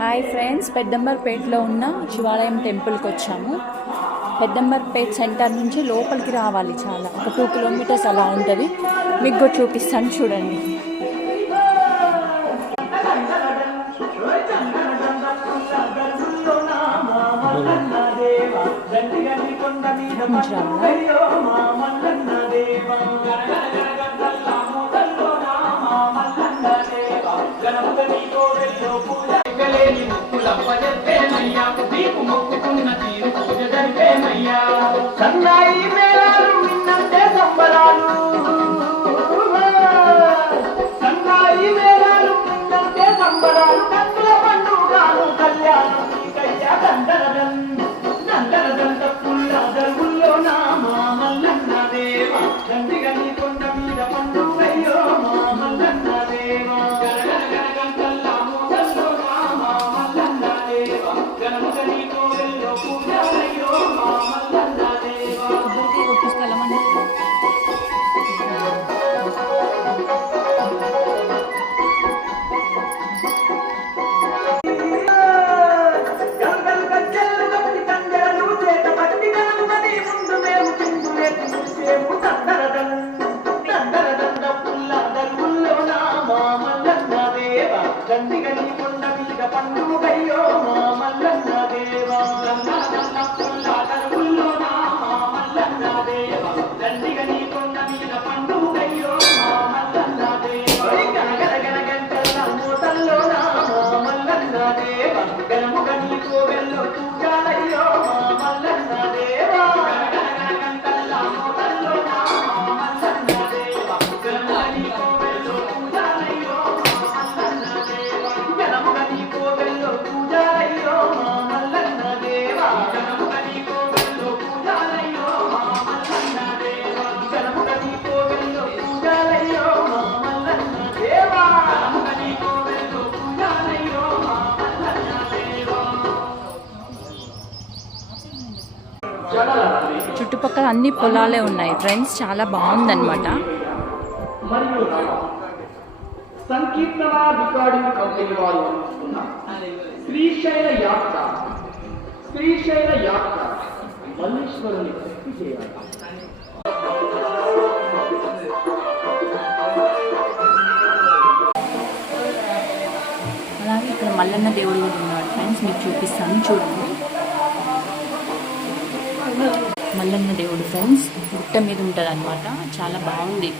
Hi friends, పెద్దంబర్పేటలో ఉన్న శివాలయం టెంపుల్కి వచ్చాము. పెద్దంబర్పేట సెంటర్ నుంచి లోపలికి రావాలి, చాలా ఒక 2 కిలోమీటర్స్ అలా ఉంటుంది. మీకు కూడా చూపిస్తాను, చూడండి. సన్నాయి మేళాలు విన్నంటే సంబరాలు, సన్నాయి మేళాలు విన్నంటే సంబరాలు, కత్తుల పండుగాను కళ్యాణం నీకయ్యా దండరదన్ దండరదంత పుల్ల దరుగుల్లో నా మల్లన్న దేవ దండిగా నీ కొండ మీద పండుగయ్యో మా మల్లన్న దేవ దండిగని కొండ మీద పండుగయ్యో మా మల్లన్న దేవా పుల్లాటల్లో నా మా మల్లన్న దేవా దండిగని కొండ మీద పండుగయ్యో మా మల్లన్న దేవా గనగన గంటల మూతల్లో నా మా మల్లన్న దేవా గనముగని కోవెల్లో పూజాలయ్యో మా మల్లన్న దేవా గనగన గంటల మూతల్లో నా మా మల్లన్న దేవా గనముగని కోవెల్లో పూజాలయ్యో చుట్టుపక్కల అన్ని పొలాలే ఉన్నాయి ఫ్రెండ్స్, చాలా బాగుందన్నమాట. సంకీర్తన రికార్డింగ్ కంపెనీ వారు అందిస్తున్న శ్రీశైల యాత్ర మల్లేశ్వరుని భక్తి చేయాలి. అలాగే ఇక్కడ మల్లన్న దేవుడు కూడా ఉన్నాడు ఫ్రెండ్స్, మీకు చూపిస్తాను చూడండి. మల్లన్న దేవుడు ఫ్రెండ్స్ గుట్ట మీద ఉంటుంది అన్నమాట, చాలా బాగుంది.